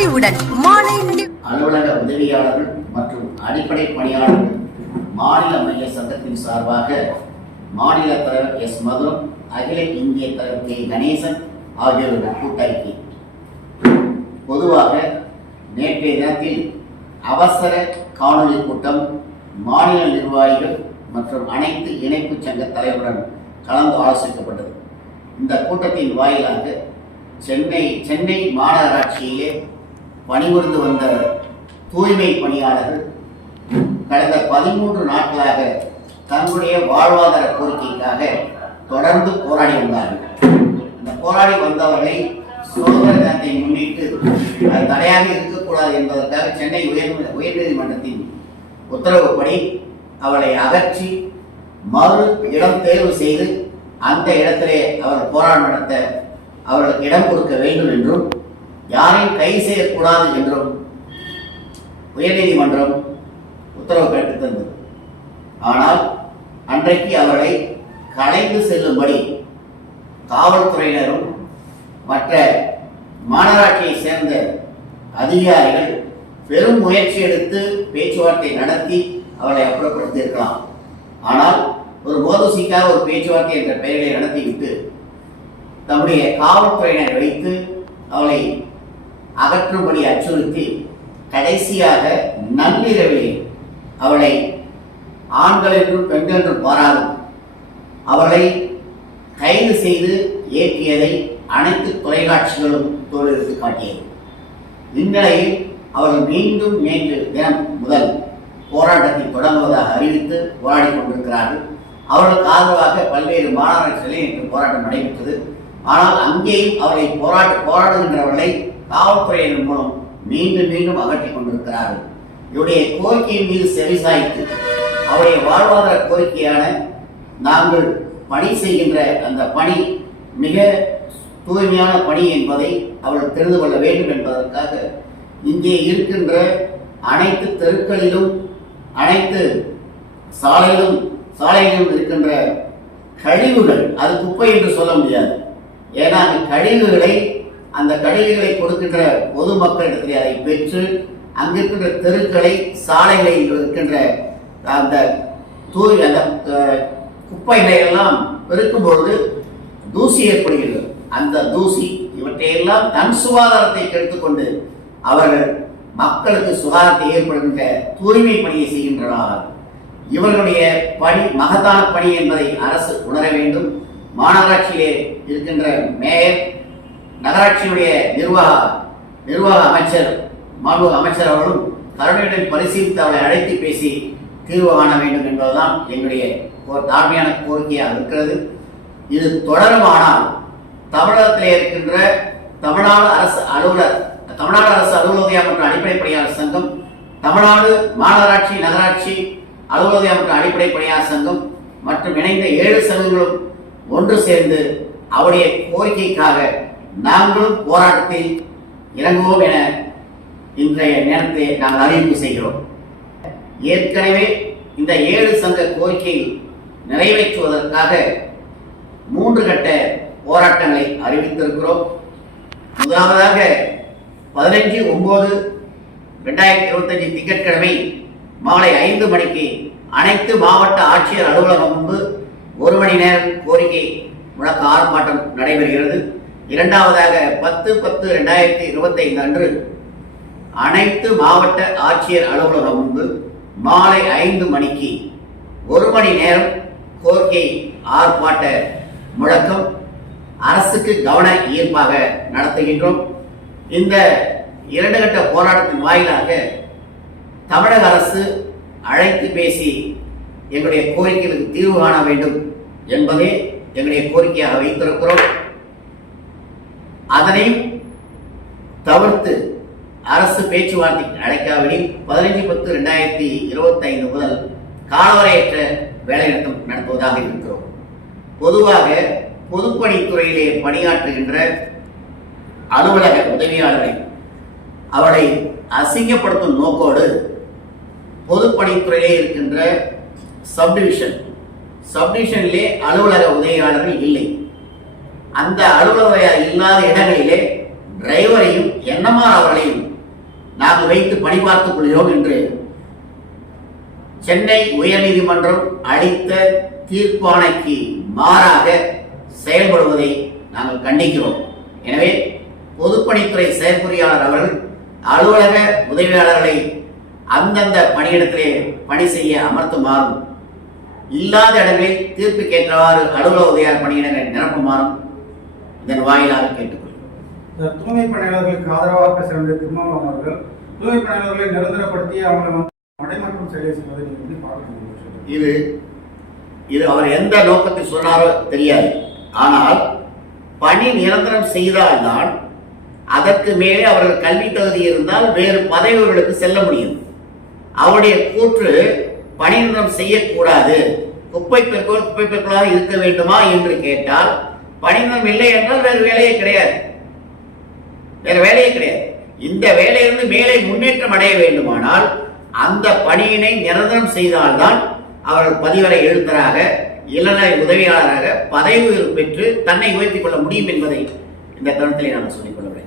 அறிவுடன் மாலை அலுவலக உதவியாளர்கள் மற்றும் அடிப்படை பணியாளர்கள் மாநில மைய சங்கத்தின் சார்பாக மாநில தலைவர் எஸ் மதுரம் அகில இந்திய தலைவர் கே கணேசன் ஆகியோருடன் கூட்டறிக்கை. பொதுவாக நேற்றைய தினத்தில் அவசர காணொலி கூட்டம் மாநில நிர்வாகிகள் மற்றும் அனைத்து இணைப்பு சங்க தலைவருடன் கலந்து ஆலோசிக்கப்பட்டது. இந்த கூட்டத்தின் வாயிலாக சென்னை சென்னை மாநகராட்சியிலே பணிபுரிந்து வந்த தூய்மை பணியாளர்கள் கடந்த பதிமூன்று நாட்களாக தங்களுடைய வாழ்வாதார கோரிக்கைக்காக தொடர்ந்து போராடி வந்தார்கள். இந்த போராடி வந்தவர்களை சுதந்திர தினத்தை முன்னிட்டு அது தடையாக இருக்கக்கூடாது என்பதற்காக சென்னை உயர் உயர்நீதிமன்றத்தின் உத்தரவுப்படி அவளை அகற்றி மறு இடம் தேர்வு செய்து அந்த இடத்திலே அவர் போராட்டம் நடத்த அவர்களுக்கு இடம் கொடுக்க வேண்டும் என்றும் யாரையும் கை செய்யக்கூடாது என்றும் உயர்நீதிமன்றம் உத்தரவு பிறப்பித்து தந்தது ஆனால் அன்றைக்கு அவர்களை கலைந்து செல்லும்படி காவல்துறையினரும் மற்ற மாநகராட்சியை சேர்ந்த அதிகாரிகள் பெரும் முயற்சி எடுத்து பேச்சுவார்த்தை நடத்தி அவளை அப்புறப்படுத்தி இருக்கலாம் ஆனால் ஒரு மோதசிக்காக ஒரு பேச்சுவார்த்தை என்ற பெயரை நடத்திவிட்டு தம்முடைய காவல்துறையினர் வைத்து அவளை அகற்றும்படி அச்சுறுத்தி கடைசியாக நள்ளிரவிலே அவளை ஆண்கள் என்றும் பெண்கள் என்றும் பாராது அவளை கைது செய்து ஏற்றியதை அனைத்து தொலைக்காட்சிகளும் தோலெடுத்து காட்டியது. இந்நிலையில் அவர்கள் மீண்டும் நேற்று தினம் முதல் போராட்டத்தை தொடங்குவதாக அறிவித்து போராடி கொண்டிருக்கிறார்கள். அவர்களுக்கு ஆதரவாக பல்வேறு மாநகராட்சிகளில் இன்று போராட்டம் நடைபெற்றது. ஆனால் அங்கேயும் அவரை போராட்ட போராடுகின்றவர்களை காவல்துறையினர் மூலம் மீண்டும் மீண்டும் அகற்றிக் கொண்டிருக்கிறார்கள். இவருடைய கோரிக்கையின் மீது செவிசாய்த்து அவருடைய வாழ்வாதார கோரிக்கையான நாங்கள் பணி செய்கின்ற அந்த பணி மிக தூய்மையான பணி என்பதை அவர்கள் தெரிந்து கொள்ள வேண்டும் என்பதற்காக இங்கே இருக்கின்ற அனைத்து தெருக்களிலும் அனைத்து சாலையிலும் சாலையிலும் இருக்கின்ற கழிவுகள் அது குப்பை என்று சொல்ல முடியாது. ஏன்னா அந்த கழிவுகளை அந்த கழிவுகளை கொடுக்கின்ற பொதுமக்களிடத்திலே அதை பெற்று அங்கிருக்கின்ற தெருக்களை சாலைகளில் இருக்கின்ற அந்த தூய் அந்த அஹ், குப்பைகளை எல்லாம் பெருக்கும் தூசி ஏற்படுகிறது. அந்த தூசி இவற்றையெல்லாம் தன் சுகாதாரத்தை கெடுத்துக்கொண்டு அவர்கள் மக்களுக்கு சுகாதாரத்தை ஏற்படுகின்ற தூய்மை பணியை செய்கின்றனர். இவர்களுடைய பணி மகத்தான பணி என்பதை அரசு உணர வேண்டும். மாநகராட்சியிலே இருக்கின்ற மேயர் நகராட்சியுடைய நிர்வாக நிர்வாக அமைச்சர் மாண்பு அமைச்சர் அவர்களும் கருணையுடன் பரிசீலித்து அவளை அழைத்து பேசி தீர்வு காண வேண்டும் என்பதுதான் எங்களுடைய ஒரு தாழ்மையான கோரிக்கையாக இருக்கிறது. இது தொடருமானால் தமிழகத்தில் இருக்கின்ற தமிழ்நாடு அரசு அலுவலர் தமிழ்நாடு அரசு அலுவலக மற்றும் அடிப்படை பணியாளர் சங்கம் தமிழ்நாடு மாநகராட்சி நகராட்சி அலுவலக மற்றும் அடிப்படை பணியாளர் சங்கம் மற்றும் இணைந்த ஏழு சங்கங்களும் ஒன்று சேர்ந்து அவருடைய கோரிக்கைக்காக நாங்களும் போராட்டத்தில் இறங்குவோம் என இன்றைய நேரத்தை நாங்கள் அறிவிப்பு செய்கிறோம். ஏற்கனவே இந்த ஏழு சங்க கோரிக்கையை நிறைவேற்றுவதற்காக மூன்று கட்ட போராட்டங்களை அறிவித்திருக்கிறோம். முதலாவதாக பதினைஞ்சு ஒன்பது ரெண்டாயிரத்தி இருபத்தஞ்சு திங்கட்கிழமை மாலை ஐந்து மணிக்கு அனைத்து மாவட்ட ஆட்சியர் அலுவலகம் முன்பு ஒரு மணி நேரம் கோரிக்கை முழக்க ஆர்ப்பாட்டம் நடைபெறுகிறது. இரண்டாவதாக பத்து பத்து ரெண்டாயிரத்தி இருபத்தைந்து அன்று அனைத்து மாவட்ட ஆட்சியர் அலுவலகம் முன்பு மாலை ஐந்து மணிக்கு ஒரு மணி நேரம் கோரிக்கை ஆர்ப்பாட்ட முழக்கம் அரசுக்கு கவன ஈர்ப்பாக நடத்துகின்றோம். இந்த இரண்டு கட்ட போராட்டத்தின் வாயிலாக தமிழக அரசு அழைத்து பேசி எங்களுடைய கோரிக்கைகளுக்கு தீர்வு காண வேண்டும் என்பதே எங்களுடைய கோரிக்கையாக வைத்திருக்கிறோம். அதனையும் தவிர்த்து அரசு பேச்சுவார்த்தைக்கு அழைக்காவிடில் பதினைஞ்சு பத்து ரெண்டாயிரத்தி இருபத்தைந்து முதல் காலவரையற்ற வேலைநிறுத்தம் நடத்துவதாக இருக்கிறோம். பொதுவாக பொதுப்பணித்துறையிலே பணியாற்றுகின்ற அலுவலக உதவியாளரை அவரை அசிங்கப்படுத்தும் நோக்கோடு பொதுப்பணித்துறையிலே இருக்கின்ற சப்டிவிஷன் சப்டிவிஷனிலே அலுவலக உதவியாளர்கள் இல்லை. அந்த அலுவலக இல்லாத இடங்களிலே டிரைவரையும் என்எம்ஆர் அவர்களையும் நாங்கள் வைத்து பணி பார்த்துக் கொள்கிறோம் என்று சென்னை உயர்நீதிமன்றம் அளித்த தீர்ப்பாணைக்கு மாறாக செயல்படுவதை நாங்கள் கண்டிக்கிறோம். எனவே பொதுப்பணித்துறை செயற்பொறியாளர் அவர்கள் அலுவலக உதவியாளர்களை அந்தந்த பணியிடத்திலே பணி செய்ய அமர்த்துமாறும் இல்லாத இடங்களில் தீர்ப்புக்கேற்றவாறு அலுவலக உதவியாளர் பணியிடங்களை நிரப்புமாறும் இதன் வாயிலாக கேட்டுக்கொள்கிறோம் தூய்மை பணியாளர்களுக்கு ஆதரவாக பேச வேண்டிய திருமாவளவன் அவர்கள் தூய்மை பணியாளர்களை நிரந்தரப்படுத்தி அவங்களை மடைமாற்றம் செயலை செய்வதை நீங்கள் பார்க்கணும் இது இது அவர் எந்த நோக்கத்தில் சொன்னாரோ தெரியாது. ஆனால் பணி நிரந்தரம் செய்தால்தான் அதற்கு மேலே அவர்கள் கல்வி தகுதி இருந்தால் வேறு பதவிகளுக்கு செல்ல முடியும். அவருடைய கூற்று பணி நிரந்தரம் செய்யக்கூடாது. குப்பை பெருக்கோர் குப்பை பெருக்கோளாக இருக்க வேண்டுமா என்று கேட்டால் பணி இல்லை என்றால் வேறு வேலையே கிடையாது. வேறு வேலையே கிடையாது. இந்த வேலையிலிருந்து மேலே முன்னேற்றம் அடைய வேண்டுமானால் அந்த பணியினை நிரந்தரம் செய்தால்தான் அவர்கள் பதிவரை எழுத்தராக இளநிலை உதவியாளராக பதவி பெற்று தன்னை உயர்த்திக் கொள்ள முடியும் என்பதை இந்த தருணத்திலே நாம் சொல்லிக் கொள்ள வேண்டும்.